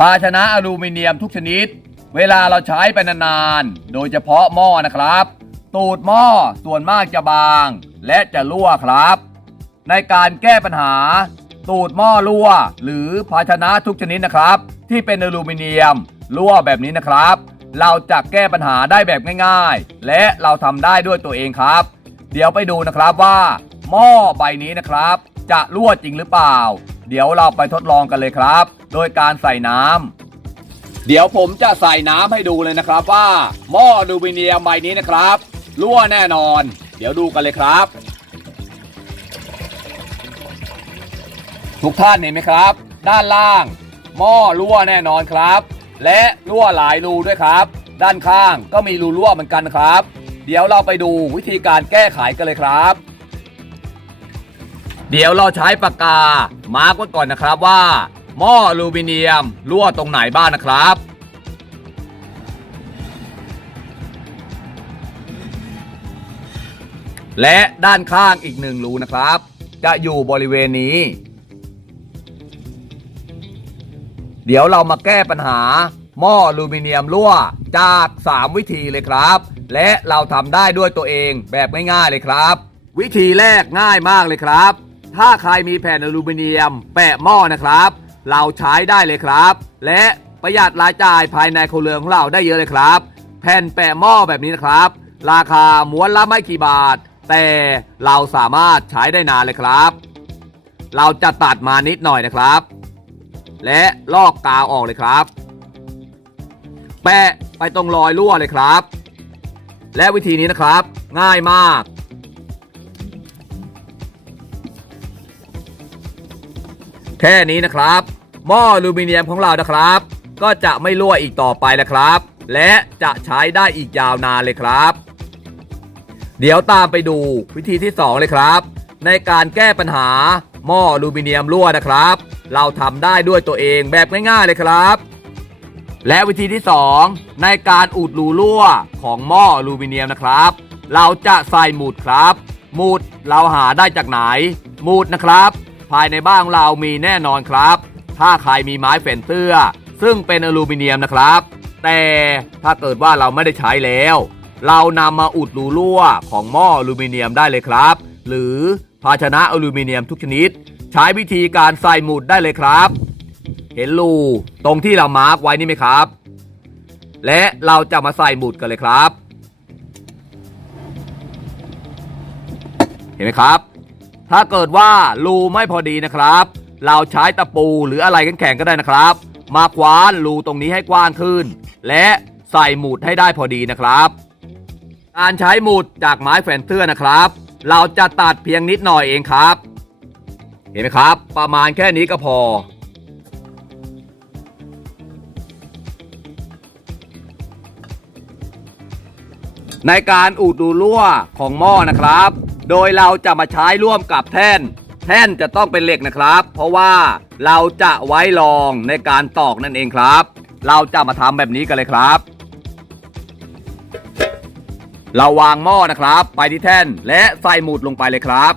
ภาชนะอลูมิเนียมทุกชนิด เวลาเราใช้ไปนานๆ โดยเฉพาะหม้อนะครับ ตูดหม้อส่วนมากจะบาง และจะรั่วครับ ในการแก้ปัญหา ตูดหม้อรั่ว หรือภาชนะทุกชนิดนะครับ ที่เป็นอลูมิเนียม รั่วแบบนี้นะครับ เราจะแก้ปัญหาได้แบบง่ายๆ และเราทำได้ด้วยตัวเองครับ เดี๋ยวไปดูนะครับว่า หม้อใบนี้นะครับ จะรั่วจริงหรือเปล่า เดี๋ยวเราไปทดลองกันเลยครับ โดยการใส่น้ำเดี๋ยวผมจะใส่น้ำให้ดูเลยนะครับว่า หม้ออลูมิเนียมใบนี้นะครับรั่วแน่นอน เดี๋ยวดูกันเลยครับ ทุกท่านเห็นไหมครับ ด้านล่าง หม้อรั่วแน่นอนครับ และรั่วหลายรูด้วยครับ ด้านข้างก็มีรูรั่วเหมือนกันครับ เดี๋ยวเราไปดูวิธีการแก้ไขกันเลยครับ เดี๋ยวเราใช้ปากกามาร์กไว้ก่อนนะครับว่า หม้ออลูมิเนียมรั่วตรงไหนบ้างนะครับและด้านข้างอีกหนึ่งรูนะครับ จะอยู่บริเวณนี้ เดี๋ยวเรามาแก้ปัญหา หม้ออลูมิเนียมรั่วจาก 3 วิธีเลยครับ และเราทำได้ด้วยตัวเองแบบง่ายๆเลยครับ วิธีแรกง่ายมากเลยครับ ถ้าใครมีแผ่นอลูมิเนียม แปะหม้อนะครับ เราใช้ได้เลยครับ และประหยัดรายจ่ายภายในครัวเรือนของเราได้เยอะเลยครับ แผ่นแปะหม้อแบบนี้นะครับ ราคาม้วนละไม่กี่บาท แต่เราสามารถใช้ได้นานเลยครับ เราจะตัดมานิดหน่อยนะครับ และลอกกาวออกเลยครับ แปะไปตรงรอยรั่วเลยครับ และวิธีนี้นะครับ ง่ายมาก แค่นี้นะครับหม้ออลูมิเนียมของเรานะครับ ก็จะไม่รั่วอีกต่อไปนะครับ และจะใช้ได้อีกยาวนานเลยครับ เดี๋ยวตามไปดูวิธีที่ 2 เลยครับ ในการแก้ปัญหา หม้ออลูมิเนียมรั่วนะครับ เราทำได้ด้วยตัวเองแบบง่ายๆเลยครับ และวิธีที่ 2 ในการอุดรูรั่วของหม้ออลูมิเนียมนะครับ เราจะใส่หมุดครับ หมุดเราหาได้จากไหน หมุดนะครับ ภายในบ้านของเรามีแน่นอนครับ ถ้าใครมีไม้แฝนเสื้อ ซึ่งเป็นอลูมิเนียมนะครับ แต่ถ้าเกิดว่าเราไม่ได้ใช้แล้ว เรานำมาอุดรูรั่วของหม้ออลูมิเนียมได้เลยครับ หรือ ภาชนะอลูมิเนียมทุกชนิด ใช้วิธีการใส่หมุดได้เลยครับ เห็นรูตรงที่เรามาร์กไว้นี่ไหมครับ และเราจะมาใส่หมุดกันเลยครับ เห็นไหมครับ ถ้าเกิดว่ารูไม่พอดีนะครับ เราใช้ตะปูหรืออะไรแข็งๆก็ได้นะครับ มาคว้านรูตรงนี้ให้กว้างขึ้น และใส่หมุดให้ได้พอดีนะครับ การใช้หมุดจากไม้แฝนเสื้อนะครับ เราจะตัดเพียงนิดหน่อยเองครับ เห็นไหมครับ ประมาณแค่นี้ก็พอ ในการอุดรูรั่วของหม้อนะครับ โดยเราจะมาใช้ร่วมกับแท่น แท่นจะต้องเป็นเหล็กนะครับ เพราะว่าเราจะไว้รองในการตอกนั่นเองครับ เราจะมาทำแบบนี้กันเลยครับ เราวางหม้อนะครับ ไปที่แท่นและใส่หมุดลงไปเลยครับ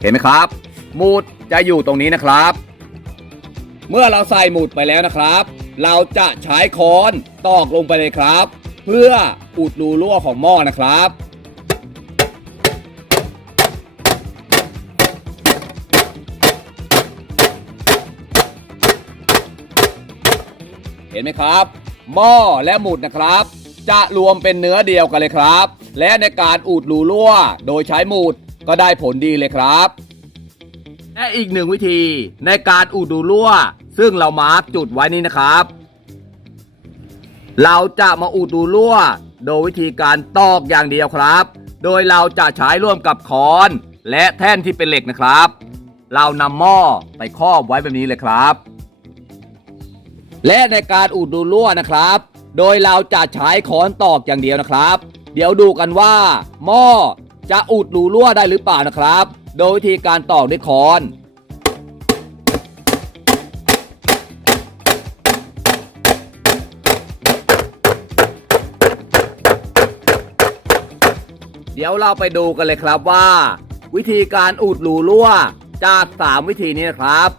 เห็นไหมครับ หมุดจะอยู่ตรงนี้นะครับ เมื่อเราใส่หมุดไปแล้วนะครับ เราจะใช้ค้อนตอกลงไปเลยครับ เพื่ออุดรูรั่วของหม้อนะครับเห็นไหมครับ หม้อและหมุดนะครับ จะรวมเป็นเนื้อเดียวกันเลยครับ และในการอุดรูรั่ว โดยใช้หมุดก็ได้ผลดีเลยครับและอีกหนึ่งวิธีในการอุดรูรั่ว ซึ่งเรามาร์กจุดไว้นี้นะครับ เราจะมาอุดรูรั่ว โดยวิธีการตอกอย่างเดียวครับ โดยเราจะใช้ร่วมกับคอน และแท่นที่เป็นเหล็กนะครับ เรานำหม้อไปครอบไว้แบบนี้เลยครับ และในการอุดรูรั่วนะครับ โดยเราจะใช้ค้อนตอกอย่างเดียวนะครับ เดี๋ยวดูกันว่า หม้อจะอุดรูรั่วได้หรือเปล่านะครับ โดยวิธีการตอกด้วยค้อนเดี๋ยวเราไปดูกันเลยครับว่า วิธีการอุดรูรั่ว จาก 3 วิธีนี้นะครับ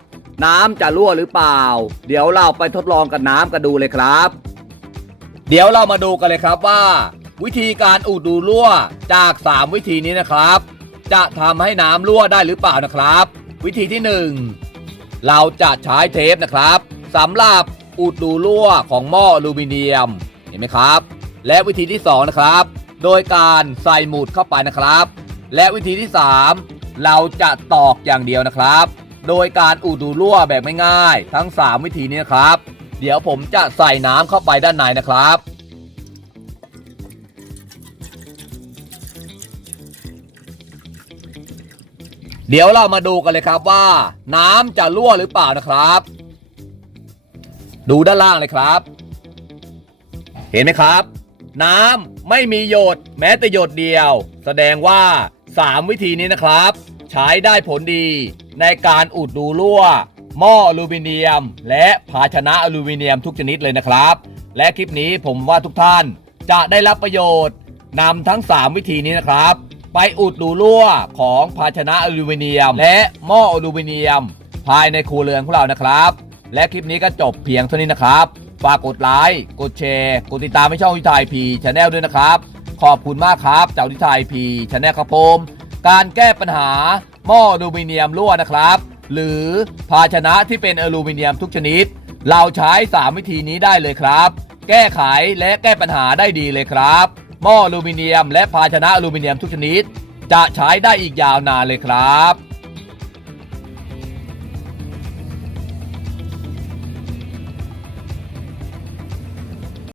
น้ำจะรั่วหรือเปล่า เดี๋ยวเราไปทดลองกับน้ำกันดูเลยครับ เดี๋ยวเรามาดูกันเลยครับว่า วิธีการอุดรูรั่วจาก 3 วิธีนี้นะครับ จะทำให้น้ำรั่วได้หรือเปล่านะครับ วิธีที่ 1 เราจะใช้เทปนะครับสำหรับอุดรูรั่วของหม้ออลูมิเนียมเห็นไหมครับ และวิธีที่ 2 นะครับ โดยการใส่หมุดเข้าไปนะครับ และวิธีที่ 3 เราจะตอกอย่างเดียวนะครับ โดยการอุดรูรั่วแบบไม่ง่าย ทั้ง 3 วิธีนี้นะครับ เดี๋ยวผมจะใส่น้ำเข้าไปด้านในนะครับ เดี๋ยวเรามาดูกันเลยครับว่า น้ำจะรั่วหรือเปล่านะครับ ดูด้านล่างเลยครับ เห็นไหมครับ น้ำไม่มีหยดแม้แต่หยดเดียว แสดงว่า 3 วิธีนี้นะครับ ใช้ได้ผลดีในการอุดรูรั่ว หม้ออลูมิเนียม และภาชนะอลูมิเนียมทุกชนิดเลยนะครับ และคลิปนี้ผมว่าทุกท่านจะได้รับประโยชน์นำทั้ง 3 วิธีนี้นะครับ ไปอุดรูรั่วของภาชนะอลูมิเนียม และหม้ออลูมิเนียม ภายในครัวเรือนของเรานะครับ และคลิปนี้ก็จบเพียงเท่านี้นะครับ ฝากกดไลค์กดแชร์กดติดตามให้ช่องวิทยพีชาแนลด้วยนะครับ ขอบคุณมากครับเจ้าวิทยพีชาแนลครับผมการแก้ปัญหาหม้ออลูมิเนียมรั่วนะครับ หรือภาชนะที่เป็นอลูมิเนียมทุกชนิด เราใช้ 3 วิธีนี้ได้เลยครับ แก้ไขและแก้ปัญหาได้ดีเลยครับ หม้ออลูมิเนียม และภาชนะอลูมิเนียมทุกชนิด จะใช้ได้อีกยาวนานเลยครับ